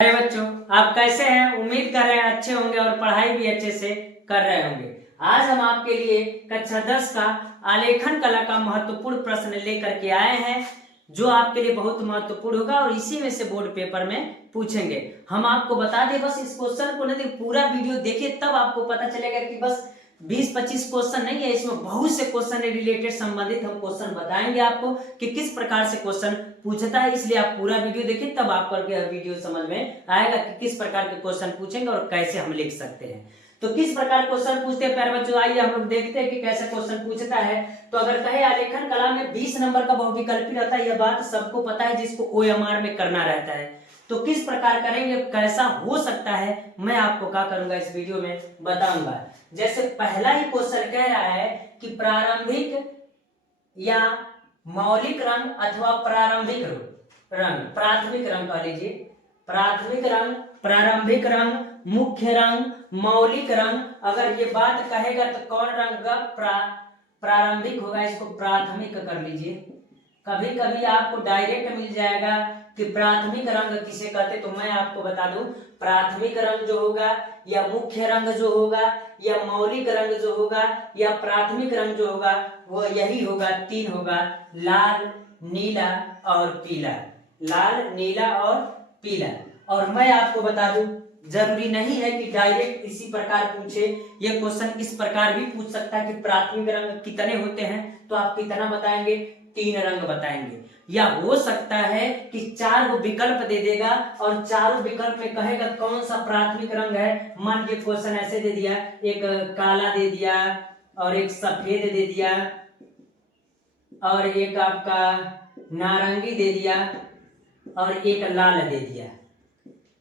अरे बच्चों, आप कैसे हैं? उम्मीद कर रहे हैं अच्छे होंगे और पढ़ाई भी अच्छे से कर रहे होंगे। आज हम आपके लिए कक्षा 10 का आलेखन कला का महत्वपूर्ण प्रश्न लेकर के आए हैं, जो आपके लिए बहुत महत्वपूर्ण होगा और इसी में से बोर्ड पेपर में पूछेंगे। हम आपको बता दें, बस इस क्वेश्चन को नहीं, पूरा वीडियो देखिए तब आपको पता चलेगा कि बस 20-25 क्वेश्चन नहीं है, इसमें बहुत से क्वेश्चन रिलेटेड संबंधित हम क्वेश्चन बताएंगे आपको कि किस प्रकार से क्वेश्चन पूछता है। इसलिए आप पूरा वीडियो देखिए तब आपको वीडियो समझ में आएगा कि किस प्रकार के क्वेश्चन पूछेंगे और कैसे हम लिख सकते हैं। तो किस प्रकार क्वेश्चन पूछते हैं प्यारे बच्चों, आइए हम लोग देखते हैं कि कैसे क्वेश्चन पूछता है। तो अगर कहे आलेखन कला में 20 नंबर का बहुविकल्पी रहता है, यह बात सबको पता है जिसको OMR में करना रहता है। तो किस प्रकार करेंगे, कैसा हो सकता है, मैं आपको क्या करूंगा इस वीडियो में बताऊंगा। जैसे पहला ही क्वेश्चन कह रहा है कि प्रारंभिक या मौलिक रंग अथवा प्रारंभिक रंग, प्राथमिक रंग कह लीजिए, प्राथमिक रंग, प्रारंभिक रंग, मुख्य रंग, मौलिक रंग। अगर ये बात कहेगा तो कौन रंग का प्रारंभिक होगा, इसको प्राथमिक कर लीजिए। कभी कभी आपको डायरेक्ट मिल जाएगा कि प्राथमिक रंग किसे कहते, तो मैं आपको बता दूं, प्राथमिक रंग जो होगा या मुख्य रंग जो होगा या मौलिक रंग जो होगा या प्राथमिक रंग जो होगा वो यही होगा, 3 होगा, लाल, नीला और पीला। लाल, नीला और पीला। और मैं आपको बता दूं, जरूरी नहीं है कि डायरेक्ट इसी प्रकार पूछे, ये क्वेश्चन इस प्रकार भी पूछ सकता है कि प्राथमिक रंग कितने होते हैं, तो आप कितना बताएंगे, 3 रंग बताएंगे। या हो सकता है कि 4 विकल्प दे देगा और चारों विकल्प में कहेगा कौन सा प्राथमिक रंग है। मान के क्वेश्चन ऐसे दे दिया, एक काला दे दिया और एक सफेद दे दिया और एक आपका नारंगी दे दिया और एक लाल दे दिया।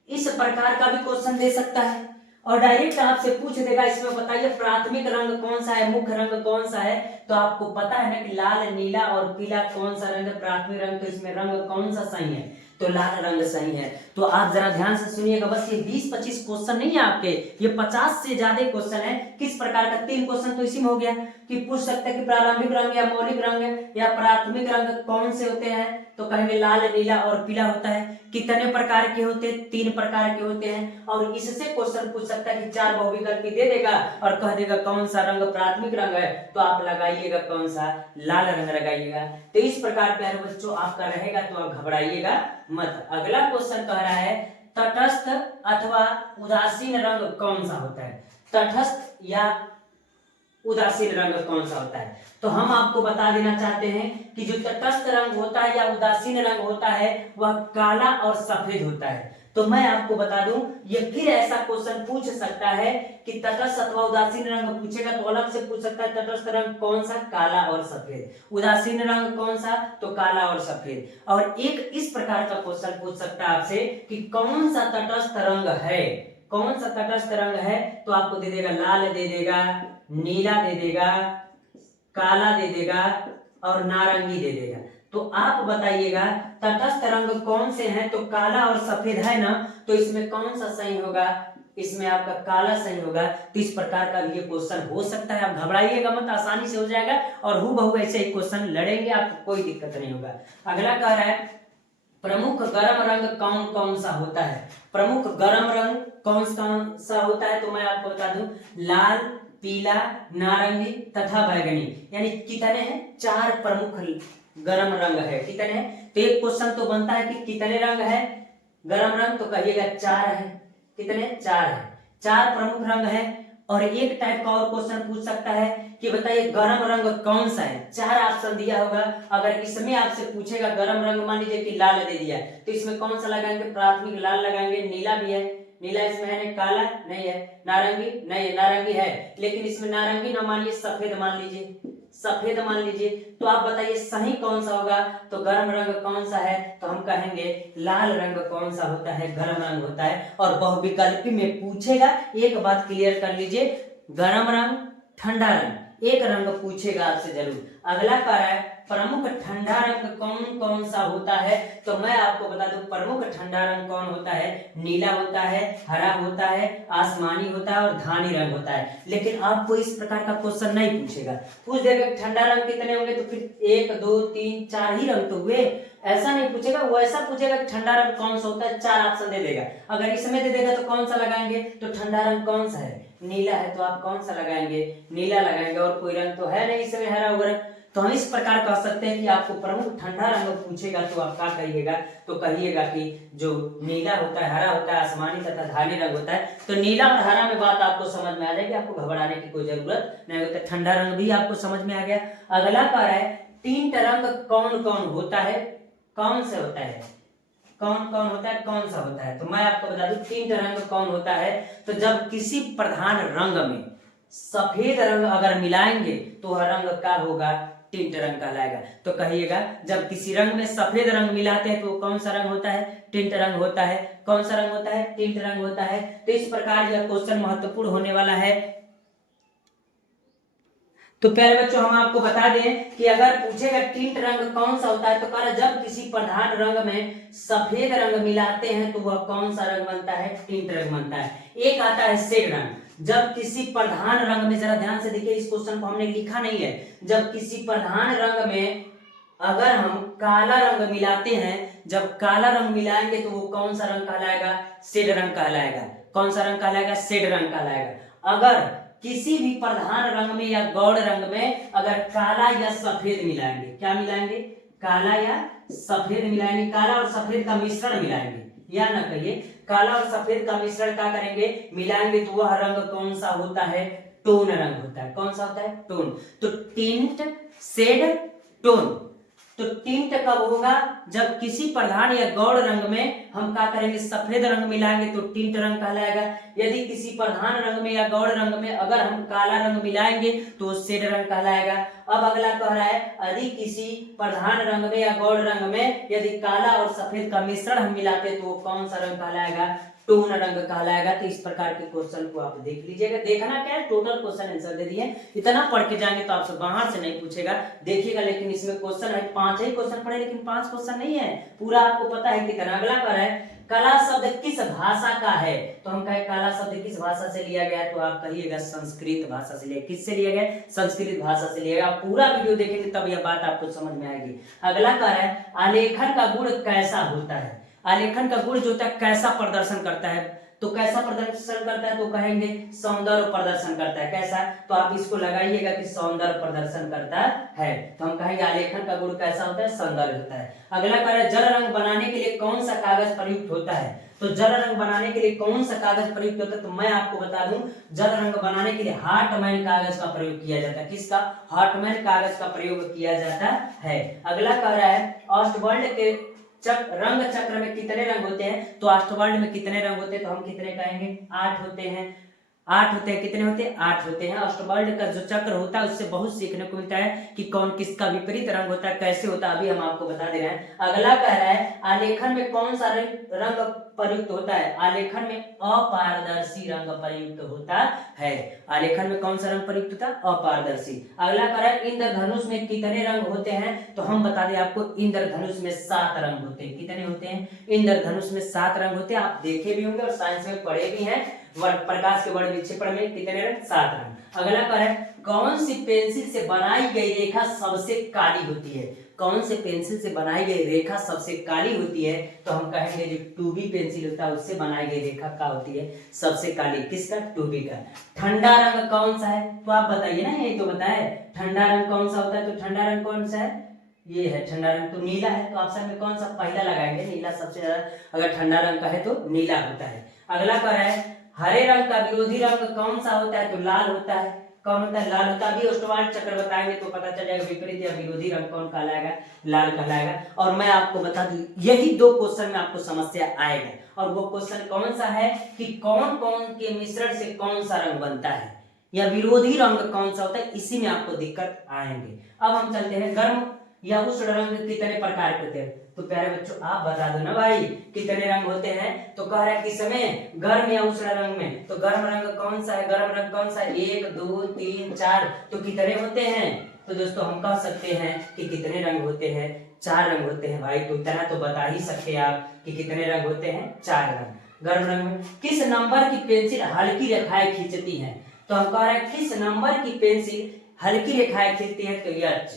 इस प्रकार का भी क्वेश्चन दे सकता है और डायरेक्ट आपसे पूछ देगा, इसमें बताइए प्राथमिक रंग कौन सा है, मुख्य रंग कौन सा है। तो आपको पता है ना कि लाल, नीला और पीला कौन सा रंग है, प्राथमिक रंग। तो इसमें रंग कौन सा सही है, तो लाल रंग सही है। तो आप जरा ध्यान से सुनिएगा, बस ये 20-25 क्वेश्चन नहीं है आपके, ये 50 से ज्यादा क्वेश्चन है। किस प्रकार का, 3 क्वेश्चन तो इसी में हो गया कि पूछ सकते हैं कि प्रारंभिक रंग या मौलिक रंग या प्राथमिक रंग कौन से होते हैं, तो कहेंगे लाल, नीला और पीला होता है। कितने प्रकार के होते हैं, 3 प्रकार के होते हैं। और इससे क्वेश्चन पूछ सकता है कि 4 बहुविकल्पी दे देगा और कह देगा कौन सा रंग प्राथमिक रंग है, तो आप लगाइएगा कौन सा, लाल रंग लगाइएगा। तो इस प्रकार प्यारे बच्चों आपका रहेगा, तो आप घबराइएगा मत। अगला क्वेश्चन कह रहा है तटस्थ अथवा उदासीन रंग कौन सा होता है, तटस्थ या उदासीन रंग कौन सा होता है। तो हम आपको बता देना चाहते हैं कि जो तटस्थ रंग होता है या उदासीन रंग होता है वह काला और सफेद होता है। तो मैं आपको बता दूं, ये फिर ऐसा क्वेश्चन पूछ सकता है कि तटस्थ अथवा उदासीन रंग पूछेगा तो अलग से पूछ सकता है, तटस्थ रंग कौन सा, काला और सफेद, उदासीन रंग कौन सा, तो काला और सफेद। और एक इस प्रकार का क्वेश्चन पूछ सकता है आपसे कि कौन सा तटस्थ रंग है, कौन सा तटस्थ रंग है, तो आपको दे देगा लाल दे देगा, नीला दे देगा, काला दे देगा और नारंगी दे देगा। तो आप बताइएगा तटस्थ रंग कौन से हैं, तो काला और सफेद है ना, तो इसमें कौन सा सही होगा, इसमें आपका काला सही होगा। तो इस प्रकार का भी ये क्वेश्चन हो सकता है, आप घबराइएगा मत, आसानी से हो जाएगा और हूबहू ऐसे ही क्वेश्चन लड़ेंगे, आपको कोई दिक्कत नहीं होगा। अगला कह रहा है प्रमुख गर्म रंग कौन कौन सा होता है, प्रमुख गर्म रंग कौन सा होता है, तो मैं आपको बता दूं, लाल, पीला, नारंगी तथा बैगनी। यानी कितने हैं, 4 प्रमुख गर्म रंग है। कितने हैं, तो एक क्वेश्चन तो बनता है कि कितने रंग है गर्म रंग, तो कहिएगा 4 है। कितने, 4 है, 4 प्रमुख रंग है। और एक टाइप का और क्वेश्चन पूछ सकता है कि बताइए गर्म रंग कौन सा है, 4 ऑप्शन दिया होगा। अगर इसमें आपसे पूछेगा गर्म रंग, मान लीजिए कि लाल दे दिया, तो इसमें कौन सा लगाएंगे, प्राथमिक लाल लगाएंगे, नीला भी है, नीला इसमें है नहीं, काला नहीं है, नारंगी नहीं है, नारंगी है लेकिन इसमें नारंगी ना मानिए, सफेद मान लीजिए, सफेद मान लीजिए। तो आप बताइए सही कौन सा होगा, तो गर्म रंग कौन सा है, तो हम कहेंगे लाल रंग कौन सा होता है, गर्म रंग होता है। और बहुविकल्पी में पूछेगा, एक बात क्लियर कर लीजिए, गर्म रंग, ठंडा रंग, एक रंग पूछेगा आपसे जरूर। अगला कह रहा है प्रमुख ठंडा रंग कौन कौन सा होता है, तो मैं आपको बता दूं प्रमुख ठंडा रंग कौन होता है, नीला होता है, हरा होता है, आसमानी होता है और धानी रंग होता है। लेकिन आपको इस प्रकार का क्वेश्चन नहीं पूछेगा, पूछ देगा ठंडा रंग कितने होंगे, तो फिर 1 2 3 4 ही रंग तो हुए, ऐसा नहीं पूछेगा। वो ऐसा पूछेगा कि ठंडा रंग कौन सा होता है, 4 ऑप्शन दे देगा। अगर इसमें दे देगा तो कौन सा लगाएंगे, तो ठंडा रंग कौन सा है, नीला है, तो आप कौन सा लगाएंगे, नीला लगाएंगे, और कोई रंग तो है नहीं इसमें हरा हुआ। तो हम इस प्रकार कह सकते हैं कि आपको प्रमुख ठंडा रंग पूछेगा तो आप क्या कहिएगा, तो कहिएगा कि जो नीला होता है, हरा होता है, आसमानी तथा धानी रंग होता है। तो नीला और हरा में बात आपको समझ में आ जाएगी, आपको घबराने की कोई जरूरत नहीं होता। ठंडा रंग भी आपको समझ में आ गया। अगला कह रहा है टिंट रंग कौन कौन होता है, कौन से होता है, कौन कौन होता है, कौन सा होता है। तो मैं आपको बता दूं टिंट रंग कौन होता है, तो जब किसी प्रधान रंग में सफेद रंग अगर मिलाएंगे तो वह रंग क्या होगा, टिंट रंग कहलाएगा। तो कहिएगा जब किसी रंग में सफेद रंग मिलाते हैं तो कौन सा रंग होता है, टिंट रंग होता है। कौन सा रंग होता है, टिंट रंग होता है। तो इस प्रकार यह क्वेश्चन महत्वपूर्ण होने वाला है। तो प्यारे बच्चों हम आपको बता दें कि अगर पूछेगा टिंट रंग कौन सा होता है, तो कह जब किसी प्रधान रंग में सफेद रंग मिलाते हैं तो वह कौन सा रंग बनता है, टिंट रंग बनता है। एक आता है शेड रंग, जब किसी प्रधान रंग में, जरा ध्यान से देखिए इस क्वेश्चन को हमने लिखा नहीं है, जब किसी प्रधान रंग में अगर हम काला रंग मिलाते हैं, जब काला रंग मिलाएंगे तो वो कौन सा रंग कहलाएगा, शेड रंग कहलाएगा। कौन सा रंग कहलाएगा, शेड रंग कहलाएगा। अगर किसी भी प्रधान रंग में या गौड़ रंग में अगर काला या सफेद मिलाएंगे, क्या मिलाएंगे, काला या सफेद मिलाएंगे, काला और सफेद का मिश्रण मिलाएंगे, या ना कहिए काला और सफेद का मिश्रण क्या करेंगे, मिलाएंगे, तो वह रंग कौन सा होता है, टोन रंग होता है। कौन सा होता है, टोन। तो टिंट, शेड, टोन। तो टिंट कब होगा, जब किसी प्रधान या गौड़ रंग में हम क्या करेंगे, सफेद रंग मिलाएंगे तो टिंट रंग कहलाएगा। यदि किसी प्रधान रंग में या गौड़ रंग में अगर हम काला रंग मिलाएंगे तो शेड रंग कहलाएगा। अब अगला कह रहा है यदि किसी प्रधान रंग में या गौड़ रंग में यदि काला और सफेद का मिश्रण हम मिलाते तो कौन सा रंग कहलाएगा, टोन रंग कहलाएगा। तो इस प्रकार के क्वेश्चन को आप देख लीजिएगा। देखना क्या है, टोटल क्वेश्चन आंसर दे दिए, इतना पढ़ के जाएंगे तो आपसे बाहर से नहीं पूछेगा, देखिएगा। लेकिन इसमें क्वेश्चन है 5 ही क्वेश्चन पढ़े, लेकिन 5 क्वेश्चन नहीं है, पूरा आपको पता है कितना। अगला कर है कला शब्द किस भाषा का है, तो हम कहे काला शब्द किस भाषा से लिया गया है, तो आप कहिएगा संस्कृत भाषा से लिया। किससे लिया गया, संस्कृत भाषा से लिया गया। आप पूरा वीडियो देखेंगे तब यह बात आपको समझ में आएगी। अगला कर है आलेखन का गुण कैसा होता है, आलेखन का गुण जो होता है कैसा प्रदर्शन करता है, तो कैसा प्रदर्शन करता है, तो कहेंगे सौंदर्य प्रदर्शन करता है। कैसा, तो आप इसको लगाइएगा कि सौंदर्य प्रदर्शन करता है। तो हम कहेंगे आलेखन का गुण कैसा होता है, सौंदर्य होता है। अगला कार्य जल रंग बनाने के लिए कौन सा कागज प्रयुक्त होता है, तो जल रंग बनाने के लिए कौन सा कागज प्रयुक्त होता है, तो मैं आपको बता दूं जल रंग बनाने के लिए हार्टमैन कागज का प्रयोग किया जाता है। किसका, हार्टमैन कागज का प्रयोग किया जाता है। अगला कह रहा है अष्टवर्ल्ड के रंग चक्र में कितने रंग होते हैं, तो अष्टवर्ल्ड में कितने रंग होते हैं, तो हम कितने कहेंगे, 8 होते हैं। 8 होते हैं, कितने होते हैं, 8 होते हैं। अष्टवर्ल्ड का जो चक्र होता है उससे बहुत सीखने को मिलता है कि कौन किसका विपरीत रंग होता है, कैसे होता है, अभी हम आपको बता दे रहे हैं। अगला कह रहा है आलेखन में कौन सा रंग प्रयुक्त होता है, आलेखन में अपारदर्शी रंग प्रयुक्त होता है। आलेखन में कौन सा रंग प्रयुक्त होता है, अपारदर्शी। अगला कह रहा है इंद्रधनुष में कितने रंग होते हैं, तो हम बता दें आपको इंद्रधनुष में 7 रंग होते हैं। कितने होते हैं, इंद्रधनुष में 7 रंग होते हैं। आप देखे भी होंगे और साइंस में पढ़े भी हैं, प्रकाश के वर्ण विक्षेपण में कितने रंग, 7 रंग। अगला कह रहा है कौन सी पेंसिल से बनाई गई रेखा सबसे काली होती है, कौन से पेंसिल से बनाई गई रेखा सबसे काली होती है, तो हम कहेंगे जो 2B पेंसिल होता है उससे बनाई गई रेखा क्या होती है, सबसे काली। किसका, 2B का। ठंडा रंग कौन सा है, तो आप बताइए ना, यही तो बताए ठंडा रंग कौन सा होता है, तो ठंडा रंग कौन सा है, ये है ठंडा रंग, तो नीला है। तो ऑप्शन में कौन सा पहला लगाएंगे, नीला सबसे ज्यादा, अगर ठंडा रंग का है तो नीला होता है। अगला कह रहा है हरे रंग का विरोधी रंग कौन सा होता है, तो लाल होता है। कौन होता है, लाल होता है। अभी अष्टवर्ल्ड चक्र बताएंगे तो पता चल जाएगा विपरीत या विरोधी रंग कौन कहलाएगा, लाल कहलाएगा। और मैं आपको बता दूं यही 2 क्वेश्चन में आपको समस्या आएगा, और वो क्वेश्चन कौन सा है कि कौन कौन के मिश्रण से कौन सा रंग बनता है, या विरोधी रंग कौन सा होता है, इसी में आपको दिक्कत आएंगे। अब हम चलते हैं गर्म या उष्ण रंग कितने प्रकार के होते हैं, तो प्यारे बच्चों आप बता दो ना भाई कितने रंग होते हैं। तो कह रहा है किस समय, गर्म या उष्ण रंग में, तो गर्म रंग कौन सा है, गर्म रंग कौन सा है, 1 2 3 4, तो कितने होते हैं, तो दोस्तों हम कह सकते हैं कि कितने रंग होते हैं, 4 रंग होते हैं भाई। तो इतना तो बता ही सकते हैं आप कि कितने रंग होते हैं, 4 रंग। गर्म रंग में किस नंबर की पेंसिल हल्की रेखाएं खींचती है? तो हम कह रहे हैं किस नंबर की पेंसिल हल्की रेखाएं खींचती है? तो यह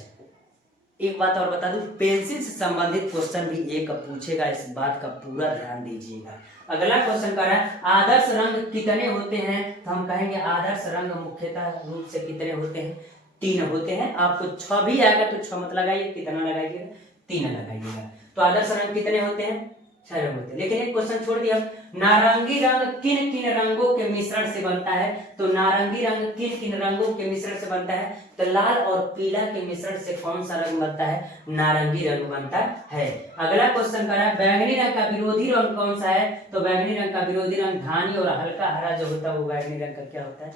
एक बात और बता दूं, पेंसिल से संबंधित क्वेश्चन भी एक पूछेगा, इस बात का पूरा ध्यान दीजिएगा। अगला क्वेश्चन कर रहा है आदर्श रंग कितने होते हैं? तो हम कहेंगे आदर्श रंग मुख्यतः रूप से कितने होते हैं? 3 होते हैं। आपको 6 भी आएगा तो 6 मत लगाइए, कितना लगाइएगा? 3 लगाइएगा। तो आदर्श रंग कितने होते हैं? 6 रंग होते हैं। लेकिन एक क्वेश्चन छोड़ दिया, नारंगी रंग किन किन रंगों के मिश्रण से बनता है? तो नारंगी रंग किन किन रंगों के मिश्रण से बनता है? तो लाल और पीला के मिश्रण से कौन सा रंग बनता है? नारंगी रंग बनता है। अगला क्वेश्चन कर रहा है बैंगनी रंग का विरोधी रंग कौन सा है? तो बैंगनी रंग का विरोधी रंग धानी और हल्का हरा जो होता है वो बैंगनी रंग का क्या होता है?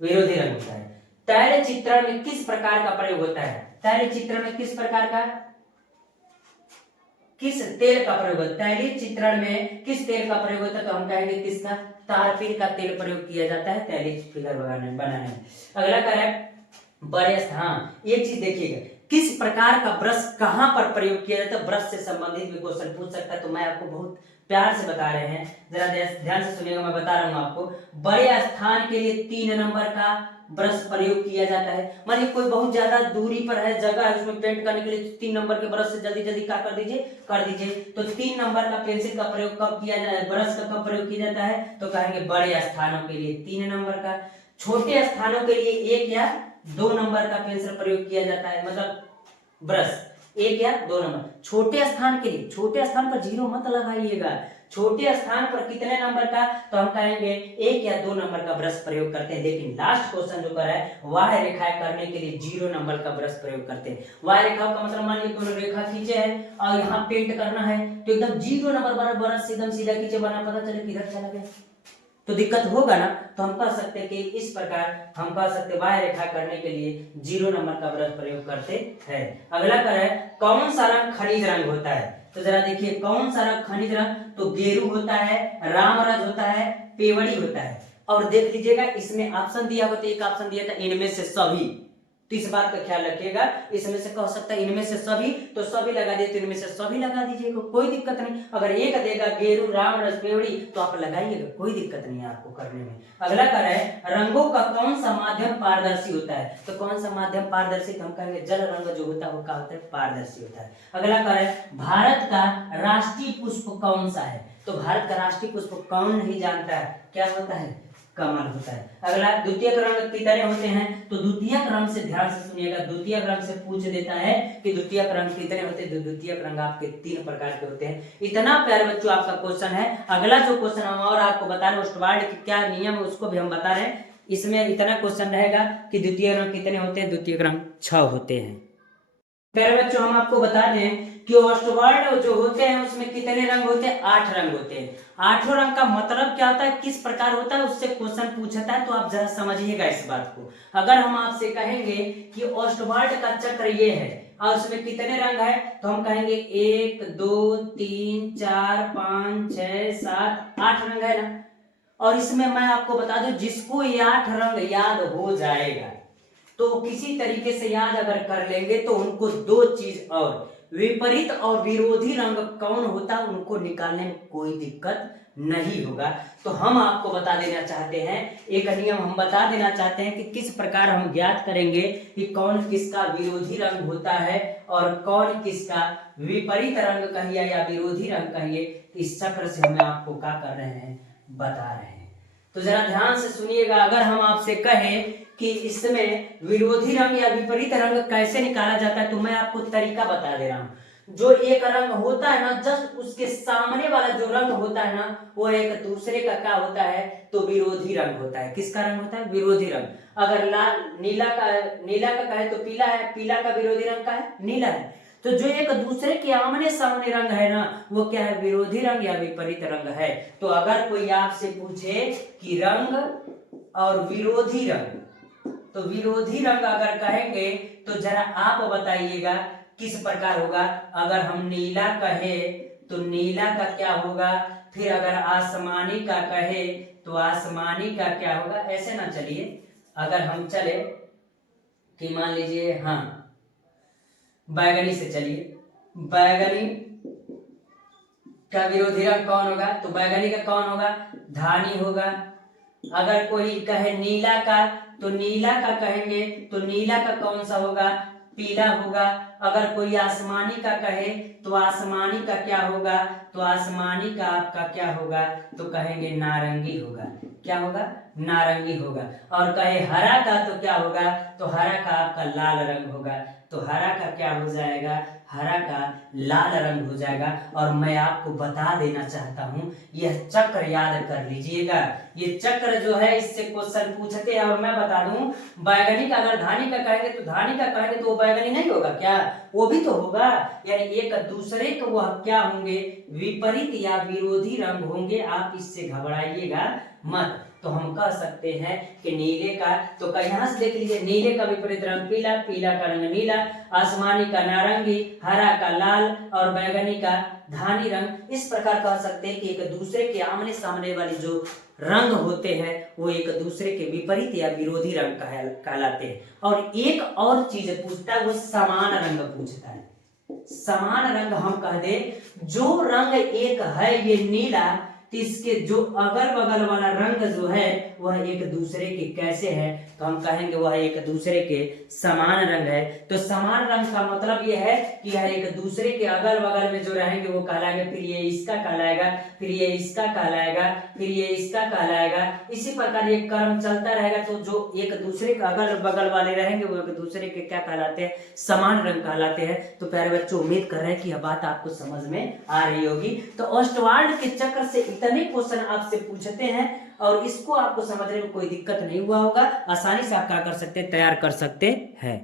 विरोधी रंग होता है। तैल चित्रण में किस प्रकार का प्रयोग होता है? तैल चित्रण में किस प्रकार का, किस तेल का प्रयोग होता है? तैलीय चित्रण में किस तेल का प्रयोग होता है? तो हम कहेंगे किसका? तारपीन का तेल प्रयोग किया जाता है तैलीय फिगर बनाने में। अगला क्या है बड़े स्थान, एक चीज देखिएगा, किस प्रकार का ब्रश कहां पर प्रयोग किया जाता है? ब्रश से संबंधित भी क्वेश्चन पूछ सकता है। तो मैं आपको बहुत प्यार से बता रहे हैं, जरा ध्यान से सुनिएगा, मैं बता रहा हूं आपको। बड़े स्थान के लिए 3 नंबर का ब्रश प्रयोग किया जाता है। मानिए कोई बहुत ज्यादा दूरी पर है, जगह है, उसमें पेंट करने के लिए 3 नंबर के ब्रश से जल्दी जल्दी क्या कर दीजिए। तो 3 नंबर का पेंसिल का प्रयोग कब किया जाए, ब्रश का कब प्रयोग किया जाता है? तो कहेंगे बड़े स्थानों के लिए 3 नंबर का। छोटे स्थानों के लिए 1 या 2 नंबर का पेंसिल प्रयोग किया जाता है, मतलब ब्रश 1 या 2 नंबर। छोटे स्थान के लिए, छोटे स्थान पर 0 मत लगाइएगा, छोटे स्थान पर कितने नंबर का? तो हम कहेंगे 1 या 2 नंबर का ब्रश प्रयोग करते हैं। लेकिन लास्ट क्वेश्चन जो कर रहा है वाह रेखाएं करने के लिए 0 नंबर का ब्रश प्रयोग करते हैं। वाह रेखाओं का मतलब मान लीजिए दोनों रेखा खींचे हैं और यहाँ पेंट करना है तो एकदम 0 नंबर वाला ब्रश एकदम सीधा खींचे, वरना पता चले किधर चला गया तो दिक्कत होगा ना। तो हम कह सकते हैं कि इस प्रकार हम कह सकते हैं बाह्य रेखा करने के लिए 0 नंबर का ब्रश प्रयोग करते हैं। अगला कर है कौन सा रंग खनिज रंग होता है? तो जरा देखिए कौन सा रंग खनिज रंग? तो गेरू होता है, रामरज होता है, पेवड़ी होता है। और देख लीजिएगा इसमें ऑप्शन दिया होता है, एक ऑप्शन दिया था इनमें से सभी। तो इस बात का ख्याल रखिएगा, इसमें से कह सकता है इनमें से सभी, तो सभी लगा दिए तो इनमें से सभी लगा दीजिएगा, कोई दिक्कत नहीं। अगर एक देगा गेरू रामरस पेवड़ी तो आप लगाइएगा, कोई दिक्कत नहीं है आपको करने में। अगला कर है रंगों का कौन सा माध्यम पारदर्शी होता है? तो कौन सा माध्यम पारदर्शी? तो हम कहेंगे जल रंग जो होता है वो क्या होता है? पारदर्शी होता है। अगला कर है भारत का राष्ट्रीय पुष्प कौन सा है? तो भारत का राष्ट्रीय पुष्प कौन नहीं जानता है? क्या होता है? कमल होता है। अगला द्वितीयक रंग कितने होते हैं? तो द्वितीयक रंग से ध्यान से सुनिएगा, द्वितीयक रंग से पूछ देता है कि द्वितीयक रंग कितने होते हैं? द्वितीयक रंग आपके 3 प्रकार के होते हैं। इतना प्यारे बच्चों आपका क्वेश्चन है। अगला जो क्वेश्चन हम और आपको बता रहे हैं ओस्टवाल्ड की क्या नियम है उसको भी हम बता रहे हैं। इसमें इतना क्वेश्चन रहेगा कि द्वितीय रंग कितने होते हैं? द्वितीयक रंग 6 होते हैं। प्यारे बच्चों हम आपको बता दें कि ओस्टवाल्ड जो होते हैं उसमें कितने रंग होते हैं? 8 रंग होते हैं। 8 रंग का मतलब क्या होता है, किस प्रकार होता है, उससे क्वेश्चन पूछता है। तो आप जरा समझिएगा इस बात को। अगर हम आपसे कहेंगे कि ओस्टवाल्ड का चक्र ये है और उसमें कितने रंग है, तो हम कहेंगे 1 2 3 4 5 6 7 8 रंग है ना। और इसमें मैं आपको बता दूं जिसको ये 8 रंग याद हो जाएगा तो किसी तरीके से याद अगर कर लेंगे तो उनको 2 चीज और विपरीत और विरोधी रंग कौन होता है उनको निकालने में कोई दिक्कत नहीं होगा। तो हम आपको बता देना चाहते हैं, एक नियम हम बता देना चाहते हैं कि किस प्रकार हम ज्ञात करेंगे कि कौन किसका विरोधी रंग होता है और कौन किसका विपरीत रंग कहिए या विरोधी रंग कहिए। इस चक्र से हम आपको क्या कर रहे हैं, बता रहे हैं। तो जरा ध्यान से सुनिएगा, अगर हम आपसे कहें कि इसमें विरोधी रंग या विपरीत रंग कैसे निकाला जाता है तो मैं आपको तरीका बता दे रहा हूं। जो एक रंग होता है ना, जस्ट उसके सामने वाला जो रंग होता है ना वो एक दूसरे का क्या होता है, तो विरोधी रंग होता है। किसका रंग होता है? विरोधी रंग। अगर लाल नीला का कहे तो पीला है, पीला का विरोधी रंग का है नीला है। तो जो एक दूसरे के आमने सामने रंग है ना वो क्या है? विरोधी रंग या विपरीत रंग है। तो अगर कोई आपसे पूछे कि रंग और विरोधी रंग, तो विरोधी रंग अगर कहेंगे तो जरा आप बताइएगा किस प्रकार होगा। अगर हम नीला कहे तो नीला का क्या होगा, फिर अगर आसमानी का कहे तो आसमानी का क्या होगा। ऐसे ना चलिए, अगर हम चले कि मान लीजिए हाँ बैगनी से चलिए, बैगनी का विरोधी रंग कौन होगा, तो बैगनी का कौन होगा, धानी होगा। अगर कोई कहे नीला का, तो नीला का कहेंगे तो नीला का कौन सा होगा, पीला होगा। अगर कोई आसमानी का कहे तो आसमानी का क्या होगा, तो आसमानी का आपका क्या होगा, तो कहेंगे नारंगी होगा। क्या होगा, नारंगी होगा। और कहे हरा का तो क्या होगा, तो हरा का आपका लाल रंग होगा। तो हरा का क्या हो जाएगा, हरा का लाल रंग हो जाएगा। और मैं आपको बता देना चाहता हूं, यह चक्र याद कर लीजिएगा। ये चक्र जो है इससे क्वेश्चन पूछते हैं। और मैं बता दूं, बैगनी का अगर धानी का कहेंगे तो धानी का कहेंगे तो वो बैगनी नहीं होगा क्या, वो भी तो होगा। यानी एक दूसरे को वह क्या होंगे, विपरीत या विरोधी रंग होंगे। आप इससे घबराइएगा मत। तो हम कह सकते हैं कि नीले का, तो यहाँ से देख लीजिए, नीले का विपरीत रंग पीला, पीला का रंग नीला, आसमानी का नारंगी, हरा का लाल और बैगनी का धानी रंग। इस प्रकार कह सकते हैं कि एक दूसरे के आमने सामने वाली जो रंग होते हैं वो एक दूसरे के विपरीत या विरोधी रंग कहलाते हैं। और एक और चीज पूछता है, वो समान रंग पूछता है। समान रंग हम कह दे, जो रंग एक है ये नीला, तो इसके जो अगल बगल वाला रंग जो है वह एक दूसरे के कैसे है, तो हम कहेंगे वह एक दूसरे के समान रंग है। तो समान रंग का मतलब यह है कि यह एक दूसरे के अगल बगल में जो रहेंगे वो कहलाएंगे, फिर ये इसका कहलाएगा, फिर ये इसका कहलाएगा, फिर ये इसका कहलाएगा। इसी प्रकार ये क्रम चलता रहेगा। तो जो एक दूसरे के अगल बगल वाले रहेंगे वो एक दूसरे के क्या कहलाते हैं, समान रंग कहलाते हैं। तो प्यारे बच्चों, उम्मीद कर रहे हैं कि यह बात आपको समझ में आ रही होगी। तो ऑस्टवाल्ड के चक्र से इतने क्वेश्चन आपसे पूछते हैं और इसको आपको समझने में कोई दिक्कत नहीं हुआ होगा। आसानी से आप क्या कर सकते हैं, तैयार कर सकते हैं।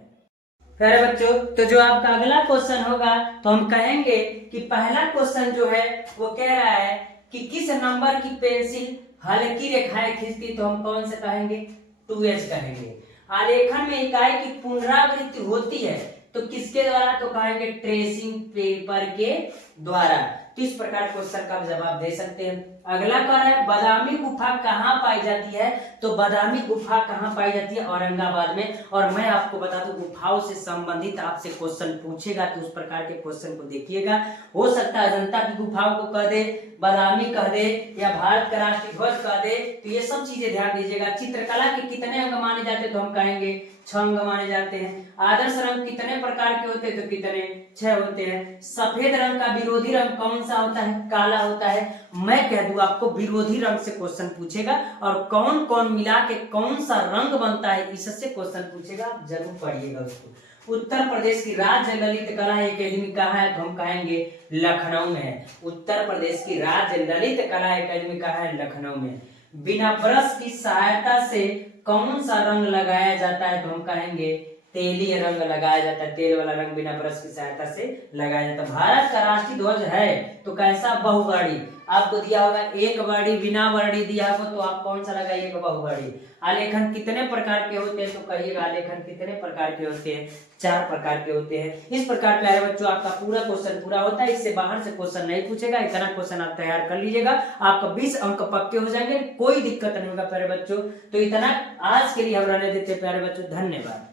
प्यारे बच्चों, तो जो आपका अगला क्वेश्चन होगा तो हम कहेंगे कि पहला क्वेश्चन जो है वो कह रहा है कि किस नंबर की पेंसिल हल्की रेखाएं खींचती, तो हम कौन से कहेंगे, 2H कहेंगे। आलेखन में इकाई की पुनरावृत्ति होती है तो किसके द्वारा, तो कहेंगे ट्रेसिंग पेपर के द्वारा। तो इस प्रकार क्वेश्चन का जवाब दे सकते हैं। अगला कह रहा है बादामी गुफा कहाँ पाई जाती है, तो बादामी गुफा कहाँ पाई जाती है, औरंगाबाद में। और मैं आपको बता दूं, गुफाओं से संबंधित आपसे क्वेश्चन पूछेगा तो उस प्रकार के क्वेश्चन को देखिएगा। हो सकता है अजंता की गुफाओं को कह दे, बादामी कह दे, या भारत का राष्ट्रीय ध्वज कह दे। तो ये सब चीजें ध्यान दीजिएगा। चित्रकला के कितने अंग माने जाते हैं, तो हम कहेंगे 6 अंग माने जाते हैं। आदर्श रंग कितने प्रकार के होते हैं, तो कितने, 6 होते हैं। सफेद रंग का विरोधी रंग कौन सा होता है, काला होता है। मैं कह दूं आपको, विरोधी रंग से क्वेश्चन पूछेगा और कौन कौन मिला के कौन सा रंग बनता है इससे क्वेश्चन पूछेगा, आप जरूर पढ़िएगा उसको। उत्तर प्रदेश की राज्य ललित कला अकेडमी कहाँ है, तो हम कहेंगे लखनऊ में है। उत्तर प्रदेश की राज्य ललित कला अकेडमी कहाँ है, लखनऊ में। बिना ब्रश की सहायता से कौन सा रंग लगाया जाता है, तो हम कहेंगे तेलीय रंग लगाया जाता है। तेल वाला रंग बिना ब्रश की सहायता से लगाया जाता है। भारत का राष्ट्रीय ध्वज है तो कैसा, बहुवर्णी। आपको दिया होगा एक वर्णी, बिना वर्णी दिया होगा तो आप कौन सा लगाइएगा, बहुवर्णी। आलेखन कितने प्रकार के होते हैं, तो कहिएगा आलेखन कितने प्रकार के होते हैं, 4 प्रकार के होते हैं। इस प्रकार प्यारे बच्चों आपका पूरा क्वेश्चन पूरा होता है। इससे बाहर से क्वेश्चन नहीं पूछेगा। इतना क्वेश्चन आप तैयार कर लीजिएगा, आपका 20 अंक पक्के हो जाएंगे, कोई दिक्कत नहीं होगा प्यारे बच्चों। तो इतना आज के लिए हम रहने देते हैं प्यारे बच्चों, धन्यवाद।